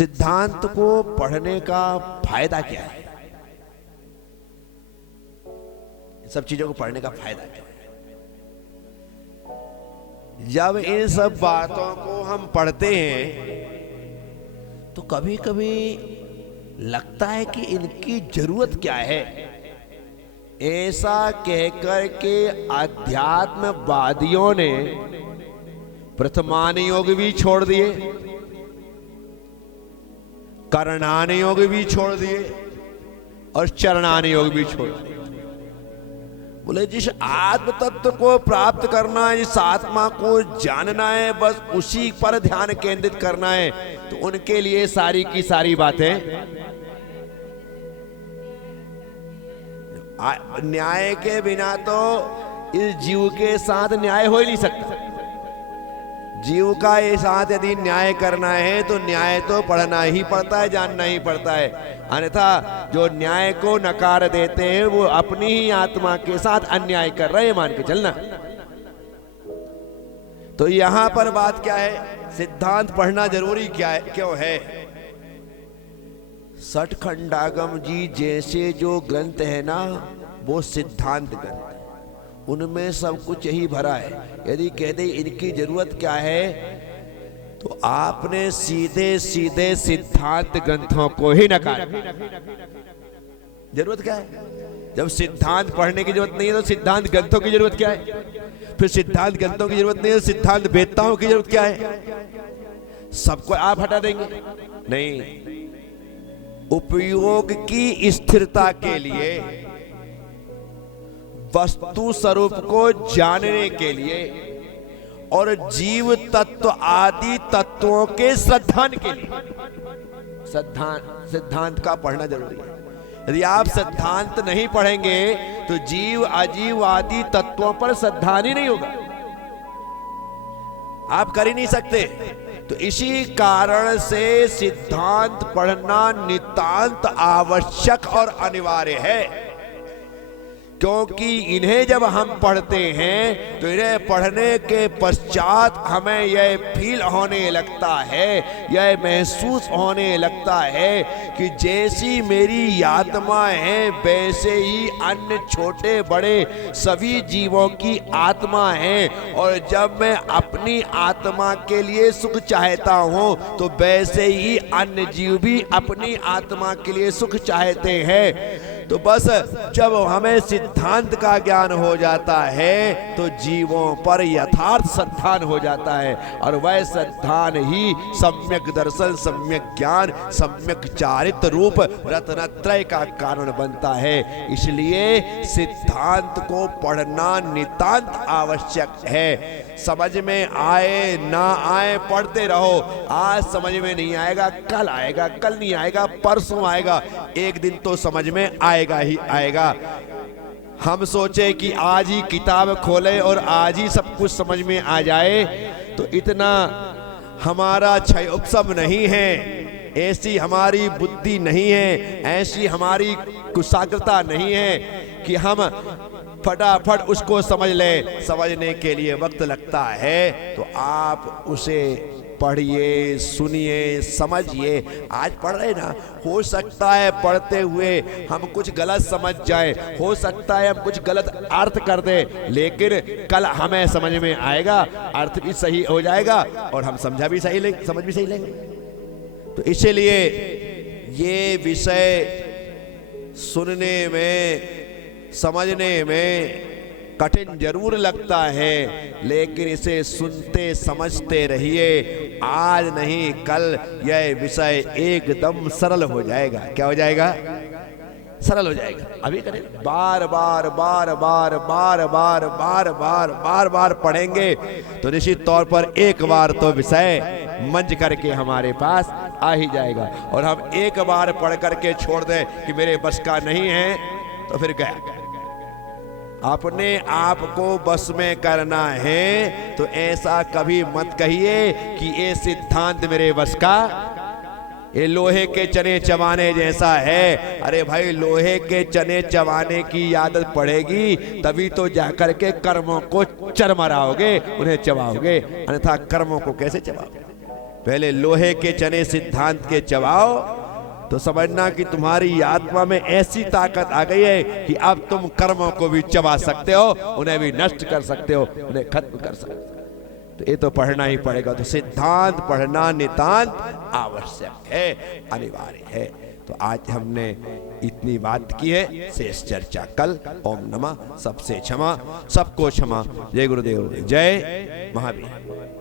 सिद्धांत को पढ़ने का फायदा क्या है? इन सब चीजों को पढ़ने का फायदा क्या है? जब इन सब बातों को हम पढ़ते हैं तो कभी कभी लगता है कि इनकी जरूरत क्या है। ऐसा कहकर के अध्यात्मवादियों ने प्रथमान योग भी छोड़ दिए, करणान योग भी छोड़ दिए और चरणान योग भी छोड़ दिए। बोले जिस आत्म तत्व को प्राप्त करना है, जिस आत्मा को जानना है, बस उसी पर ध्यान केंद्रित करना है, तो उनके लिए सारी की सारी बातें न्याय के बिना तो इस जीव के साथ न्याय हो ही नहीं सकता। जीव का ये साथ यदि न्याय करना है तो न्याय तो पढ़ना ही पड़ता है, जानना ही पड़ता है। अन्यथा जो न्याय को नकार देते हैं वो अपनी ही आत्मा के साथ अन्याय कर रहे हैं, मान के चलना। तो यहां पर बात क्या है, सिद्धांत पढ़ना जरूरी क्या है, क्यों है? सठखंडागम जी जैसे जो ग्रंथ है ना, वो सिद्धांत ग्रंथ, उनमें सब कुछ यही भरा है। यदि कह दे इनकी जरूरत क्या है, तो आपने सीधे सीधे सिद्धांत ग्रंथों को ही नकार। जरूरत क्या है? जब सिद्धांत पढ़ने की जरूरत नहीं है तो सिद्धांत ग्रंथों की जरूरत क्या है? फिर सिद्धांत ग्रंथों की जरूरत नहीं है तो सिद्धांत वेदताओं की जरूरत क्या है? सबको आप हटा देंगे? नहीं। उपयोग की स्थिरता के लिए, वस्तु स्वरूप को जानने के लिए और जीव तत्व आदि तत्वों के श्रद्धान के लिए सिद्धांत का पढ़ना जरूरी है। यदि आप सिद्धांत नहीं पढ़ेंगे तो जीव अजीव आदि तत्वों पर श्रद्धान ही नहीं होगा, आप कर ही नहीं सकते। तो इसी कारण से सिद्धांत पढ़ना नितांत आवश्यक और अनिवार्य है, क्योंकि इन्हें जब हम पढ़ते हैं तो इन्हें पढ़ने के पश्चात हमें यह फील होने लगता है, यह महसूस होने लगता है कि जैसी मेरी आत्मा है वैसे ही अन्य छोटे बड़े सभी जीवों की आत्मा है। और जब मैं अपनी आत्मा के लिए सुख चाहता हूँ तो वैसे ही अन्य जीव भी अपनी आत्मा के लिए सुख चाहते हैं। तो बस जब हमें सिद्धांत का ज्ञान हो जाता है तो जीवों पर यथार्थ श्रद्धान हो जाता है, और वह श्रद्धान ही सम्यक दर्शन, सम्यक ज्ञान, सम्यक चारित्र रूप रत्नत्रय का कारण बनता है। इसलिए सिद्धांत को पढ़ना नितांत आवश्यक है। समझ में आए ना आए पढ़ते रहो। आज समझ में नहीं आएगा, कल आएगा, कल नहीं आएगा, परसों आएगा, एक दिन तो समझ में आएगा ही आएगा। हम सोचे कि आज ही किताब खोले और आज ही सब कुछ समझ में आ जाए, तो इतना हमारा क्षय उपशम नहीं है, ऐसी हमारी बुद्धि नहीं है, ऐसी हमारी कुशाग्रता नहीं है कि हम फटाफट उसको समझ ले। समझने के लिए वक्त लगता है, तो आप उसे पढ़िए, सुनिए, समझिए। आज पढ़ रहे ना, हो सकता है पढ़ते हुए हम कुछ गलत समझ जाए, हो सकता है हम कुछ गलत अर्थ कर दे, लेकिन कल हमें समझ में आएगा, अर्थ भी सही हो जाएगा और हम समझा भी सही लेंगे, समझ भी सही लेंगे। तो इसलिए ये विषय सुनने में, समझने में कठिन जरूर लगता है, लेकिन इसे सुनते समझते रहिए। आज नहीं कल यह विषय एकदम सरल हो जाएगा। क्या हो जाएगा? सरल हो जाएगा। अभी करें, बार बार बार बार बार बार बार बार बार बार पढ़ेंगे तो निश्चित तौर पर एक बार तो विषय मंज करके हमारे पास आ ही जाएगा। और हम एक बार पढ़ करके छोड़ दें कि मेरे बस का नहीं है, तो फिर गया। अपने आप को बस में करना है तो ऐसा कभी मत कहिए कि ये सिद्धांत मेरे बस का, ये लोहे के चने चबाने जैसा है। अरे भाई, लोहे के चने चबाने की आदत पड़ेगी तभी तो जाकर के कर्मों को चरमराओगे, उन्हें चबाओगे, अन्यथा कर्मों को कैसे चबाओगे? पहले लोहे के चने सिद्धांत के चबाओ तो समझना कि तुम्हारी आत्मा में ऐसी ताकत आ गई है कि अब तुम कर्मों को भी चबा सकते हो, उन्हें भी नष्ट कर सकते हो, उन्हें खत्म कर सकते हो। तो ये तो पढ़ना ही पड़ेगा। तो सिद्धांत पढ़ना नितांत आवश्यक है, अनिवार्य है। तो आज हमने इतनी बात की है, शेष चर्चा कल। ओम नमः। सबसे क्षमा, सबको क्षमा। जय गुरुदेव, जय महावीर।